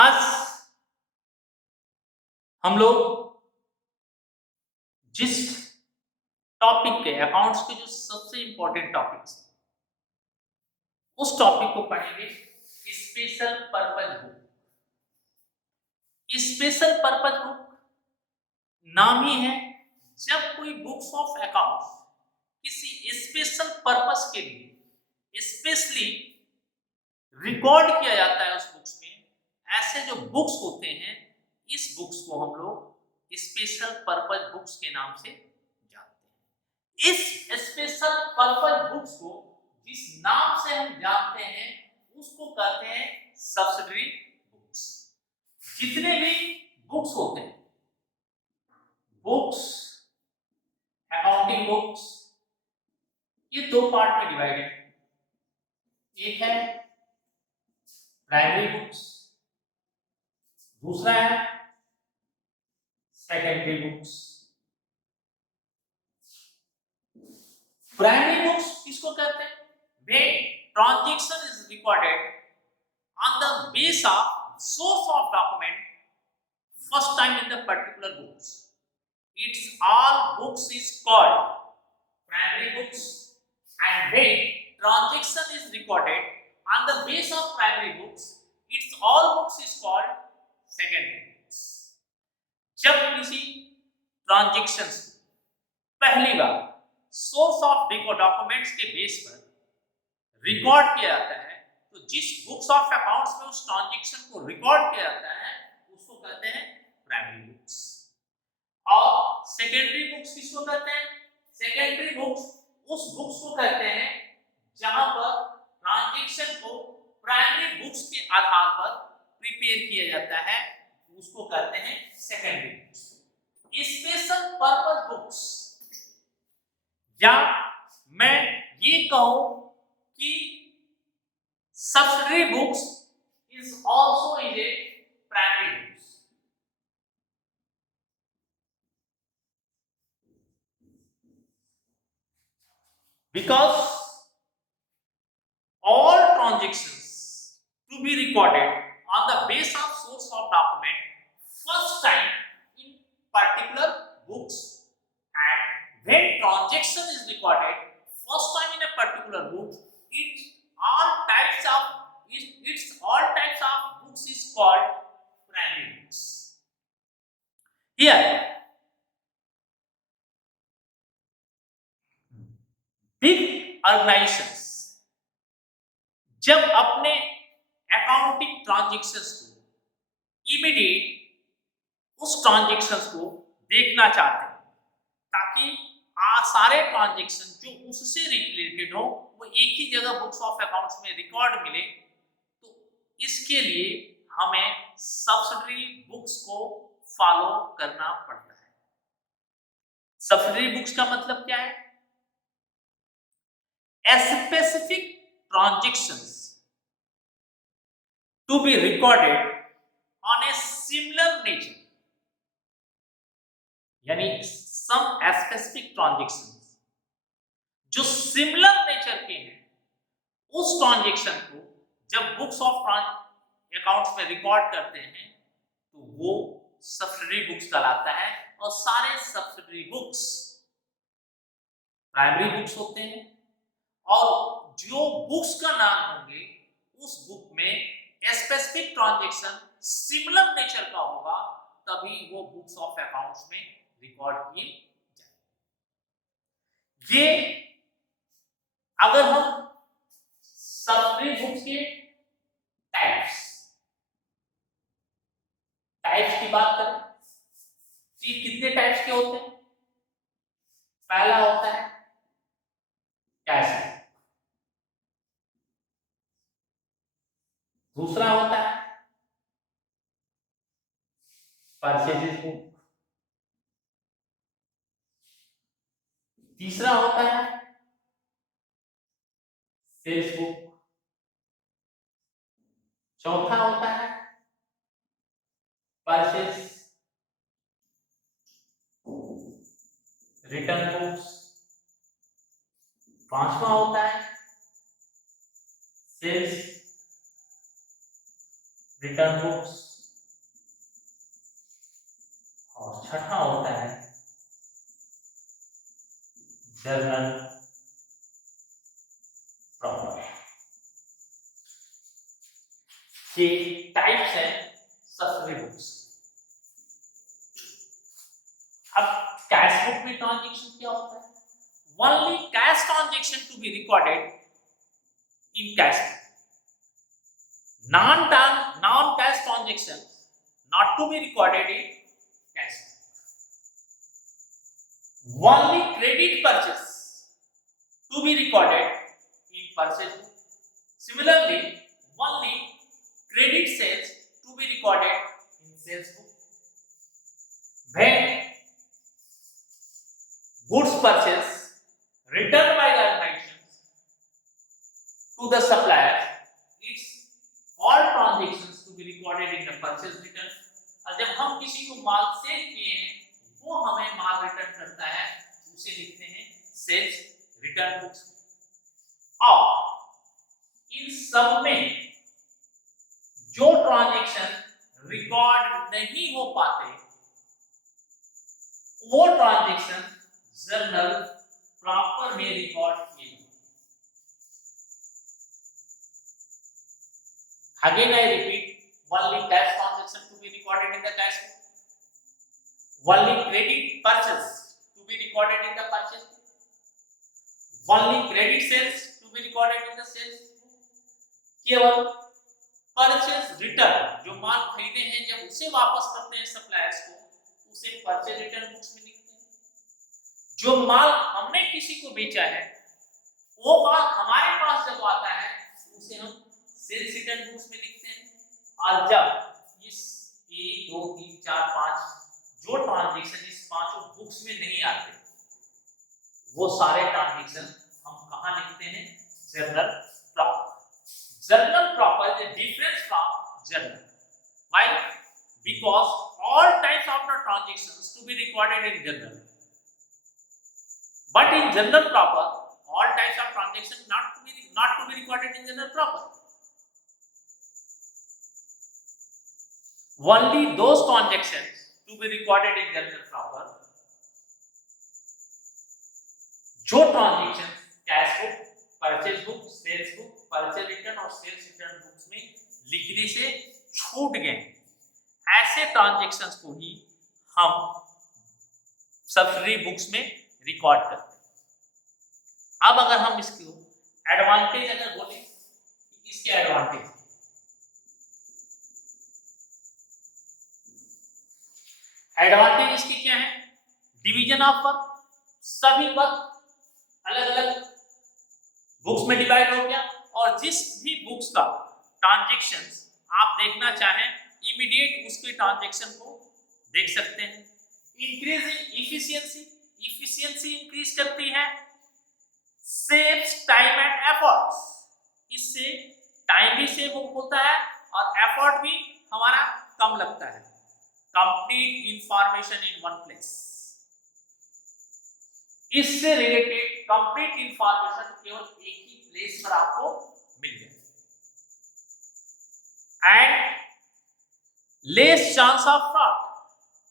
आज हम लोग जिस टॉपिक के अकाउंट्स के जो सबसे इंपॉर्टेंट टॉपिक्स उस टॉपिक को पढ़ेंगे special purpose book. Special purpose book नाम ही है जब कोई बुक्स ऑफ अकाउंट्स किसी स्पेशल पर्पस के लिए स्पेशली रिकॉर्ड किया जाता है उस बुक्स में, ऐसे जो बुक्स होते हैं इस बुक्स को हम लोग स्पेशल पर्पज बुक्स के नाम से जानते हैं। इस स्पेशल पर्पज बुक्स को जिस नाम से हम जानते हैं उसको कहते हैं सब्सिडरी बुक्स। जितने भी बुक्स होते हैं, बुक्स, अकाउंटिंग बुक्स, ये दो पार्ट में डिवाइडेड है। एक है प्राइमरी बुक्स, दूसरा है सेकेंडरी बुक्स। प्राइमरी बुक्स किसको कहते हैं? When transaction is recorded on the base of source of document first time in the particular books, its all books is called primary books, and when transaction is recorded on the base of primary books, its all books is called secondary books. जब किसी transaction पहली बार source of documents के base पर record किया जाता है तो जिस बुक्स ऑफ अकाउंट्स में उस ट्रांजैक्शन को रिकॉर्ड किया जाता है उसको कहते हैं प्राइमरी बुक्स। और सेकेंडरी बुक्स किसको कहते हैं? सेकेंडरी बुक्स उस बुक्स को कहते हैं जहां पर ट्रांजैक्शन को प्राइमरी बुक्स के आधार पर प्रिपेयर किया जाता है, उसको कहते हैं secondary books. Special purpose books, या मैं ये कहूं कि subsidiary books is also is a primary books. Because all transactions to be recorded on the base of source of document first time in particular books, and when transaction is recorded first time in a particular book, all types of books is called primary books. Here big organizations जब अपने accounting transactions को immediate उस transactions को देखना चाहते हैं ताकि सारे ट्रांजैक्शन जो उससे रिलेटेड हो वो एक ही जगह बुक्स ऑफ अकाउंट्स में रिकॉर्ड मिले, तो इसके लिए हमें सब्सिडरी बुक्स को फॉलो करना पड़ता है। सब्सिडरी बुक्स का मतलब क्या है? Specific transactions to be recorded on a similar nature, यानी some specific transactions जो सिमिलर नेचर के हैं उस ट्रांजेक्शन को जब बुक्स ऑफ अकाउंट्स में रिकॉर्ड करते हैं तो वो सब्सिडरी बुक्स कहलाता है। और सारे सब्सिडरी बुक्स प्राइमरी बुक्स होते हैं और जो बुक्स का नाम होंगे उस बुक में स्पेसिफिक ट्रांजैक्शन सिमिलर नेचर का होगा, तभी वो बुक्स ऑफ अकाउंट्स में रिकॉर्ड किए जाएंगे। ये अगर हम सब्सिडरी बुक्स के टाइप्स की बात करें तो कितने टाइप्स के होते हैं? पहला होता है कैश, दूसरा होता है परचेजेस बुक, तीसरा होता है सेल्स बुक, चौथा होता है परचेज रिटर्न बुक्स, पांचवा होता है सेल्स रिटर्न बुक्स, और छठा होता है जर्नल प्रॉपर। ये टाइप्स हैं सब्सिडरी बुक्स। अब कैश बुक में ट्रांजैक्शन क्या होता है? Only cash transaction to be recorded in cash book. non cash transactions not to be recorded in cash book. Only credit purchase to be recorded in purchase book. Similarly, only credit sales to be recorded in sales book. When goods purchase returned by the organizations to the suppliers, its all transactions to be recorded in the purchase return। और जब हम किसी को माल cell किए हैं, वो हमें माल return करता है, उसे लिखते हैं सेल्स रिटर्न बुक्स। और इन सब में जो ट्रांजैक्शन रिकॉर्ड नहीं हो पाते, वो ट्रांजैक्शन जर्नल प्रॉपर में रिकॉर्ड किए। Again I repeat, only cash transaction to be recorded in the cash book, only credit purchase to be recorded in the purchase book, only credit sales to be recorded in the sales book। केवल purchase return, जो माल खरीदे हैं जब उसे वापस करते हैं suppliers को, उसे परचेज रिटर्न बुक्स में लिखते हैं। जो माल हमने किसी को बेचा है, वो माल हमारे पास जब आता है, उसे हम सेल्स रिटर्न बुक्स में लिखते हैं। और जब इस 1 2 3 4 5 जो ट्रांजैक्शन इस पांचों बुक्स में नहीं आते, वो सारे ट्रांजैक्शन हम कहां लिखते हैं? Journal proper. Journal proper is different from journal. Why? Because all types of the transactions to be recorded in journal, but in journal proper all types of transactions not to be recorded in journal proper. Only those transactions to be recorded in journal proper जो transaction cash book, purchase book, sales book, purchase return और sales return books में लिखने से छूट गए, ऐसे transactions को ही हम सब्सिडरी बुक्स में रिकॉर्ड करते हैं। अब अगर हम इसको एडवांटेज अगर बोले, इसके एडवांटेज, एडवांटेज इसके क्या है? डिवीजन ऑफ वर्क, सभी वर्क अलग अलग बुक्स में डिवाइड हो गया, और जिस भी बुक्स का ट्रांजैक्शंस आप देखना चाहें, इमीडिएट उसके ट्रांजैक्शन को देख सकते हैं। इंक्रीजिंग इफिशियंसी, इफिशियंसी इंक्रीज करती है। सेव्स टाइम एंड एफर्ट्स, इससे टाइम भी सेव होता है और एफर्ट भी हमारा कम लगता है। Complete information in one place, इससे रिलेटेड कंप्लीट इंफॉर्मेशन केवल एक ही प्लेस पर आपको मिल जाए। And less chance of fraud,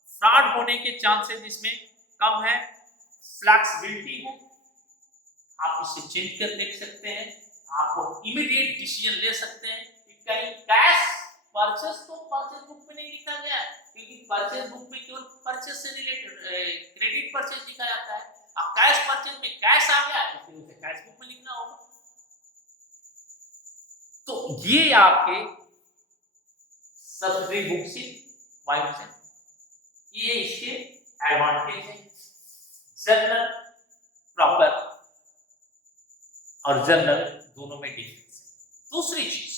fraud होने के चांसेस इसमें कम है। फ्लेक्सिबिलिटी है, आप इसे चेंज कर देख सकते हैं, आपको इमीडिएट डिसीजन ले सकते हैं कि कहीं कैश परचेज तो परचेज बुक में नहीं लिखा गया है, क्योंकि परचेज बुक में केवल परचेज से रिलेटेड क्रेडिट परचेज लिखा जाता है। अब कैश परचेज में कैश आ गया तो फिर उसे कैश बुक में लिखना होगा। तो ये आपके सब्सिडरी बुक से वाइज है, ये इसके एडवांटेज है। जर्नल प्रॉपर और जर्नल दोनों में डिफरेंस है। दूसरी चीज,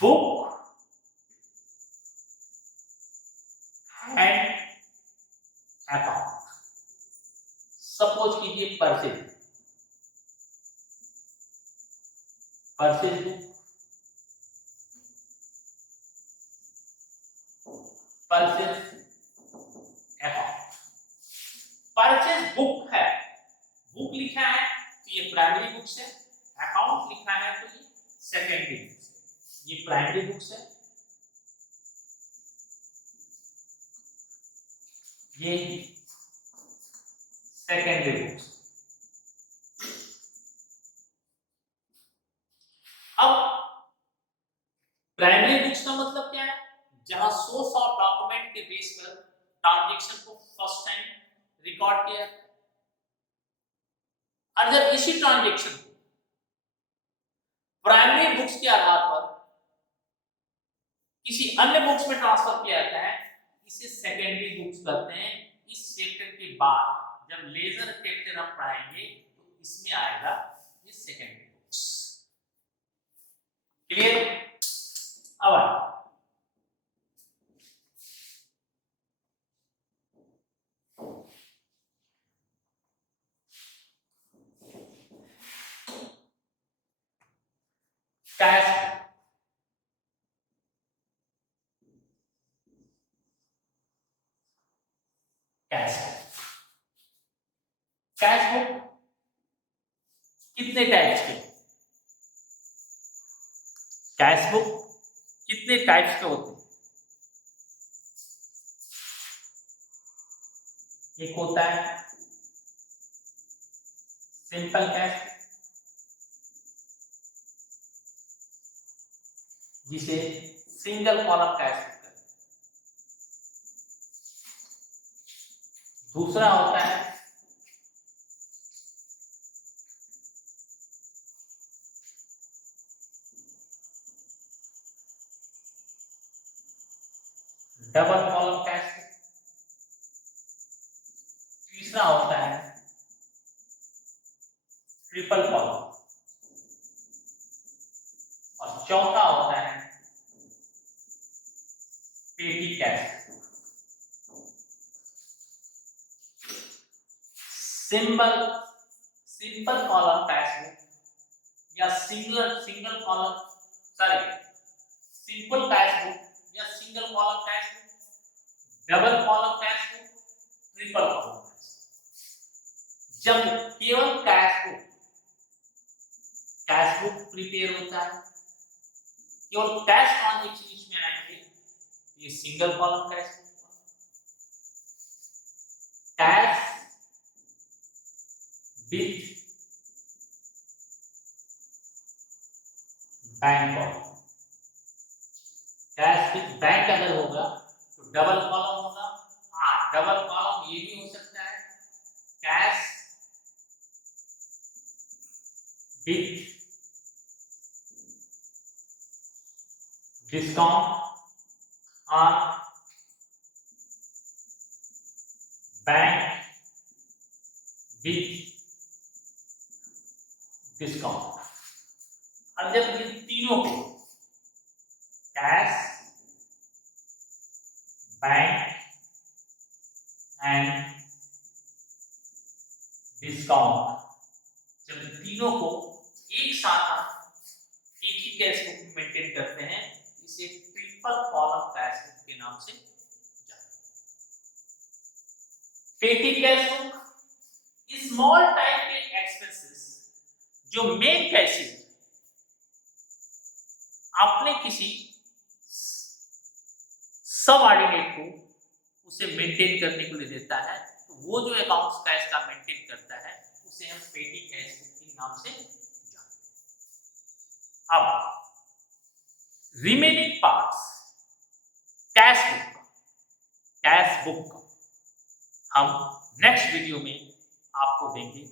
बुक एंड अकाउंट। सपोज कीजिए purchase book, purchase account. Purchase book है, बुक लिखा है तो ये प्राइमरी बुक्स है, अकाउंट लिखा है तो ये सेकेंडरी बुक्स है। ये प्राइमरी बुक्स है, ये सेकेंडरी बुक्स। अब प्राइमरी बुक्स का मतलब क्या है? जहां सोर्स ऑफ डॉक्यूमेंट के बेस पर ट्रांजैक्शन को फर्स्ट टाइम रिकॉर्ड किया, और जब इसी ट्रांजैक्शन को प्राइमरी बुक्स के आधार पर किसी अन्य बुक्स में ट्रांसफर किया जाता है, इसे सेकेंडरी बुक्स कहते हैं। इस चैप्टर के बाद जब लेजर चैप्टर हम पढ़ाएंगे तो इसमें आएगा ये सेकेंडरी बुक्स। क्लियर? अब कैश कैश कैश बुक कितने टाइप्स के? कैश बुक कितने टाइप्स के होते हैं? एक होता है सिंपल कैश, जिसे सिंगल कॉलम कैश बुक कहते हैं। दूसरा होता है डबल कॉलम कैश बुक। तीसरा होता है ट्रिपल कॉलम, और चौथा होता है petty cash. Simple column cash book या single column simple cash book या single column cash book, double column cash book, triple column cash book. जब केवल कैश बुक प्रिपेयर होता है, केवल कैश ट्रांजैक्शन इसमें आएंगे, ये single column cash book. Cash with bank column, cash with bank अगर होगा तो डबल कॉलम होगा। हाँ, डबल कॉलम ये भी हो सकता है cash with discount on bank with discount. और जब इन तीनों को कैश, बैंक एंड डिस्काउंट, जब तीनों को एक साथ हम एक ही कैश बुक में मेंटेन करते हैं, इसे ट्रिपल कॉलम कैश बुक के नाम से जानते हैं। पेटी कैश बुक स्मॉल टाइप के एक्सपेंसेस जो मेन कैशियर आपने किसी सबऑर्डिनेट को उसे मेंटेन करने के लिए देता है, तो वो जो अकाउंट्स कैश का मेंटेन करता है उसे हम पेटी कैश बुक के नाम से जानते हैं। अब रिमेनिंग पार्ट्स कैश बुक का हम नेक्स्ट वीडियो में आपको देंगे।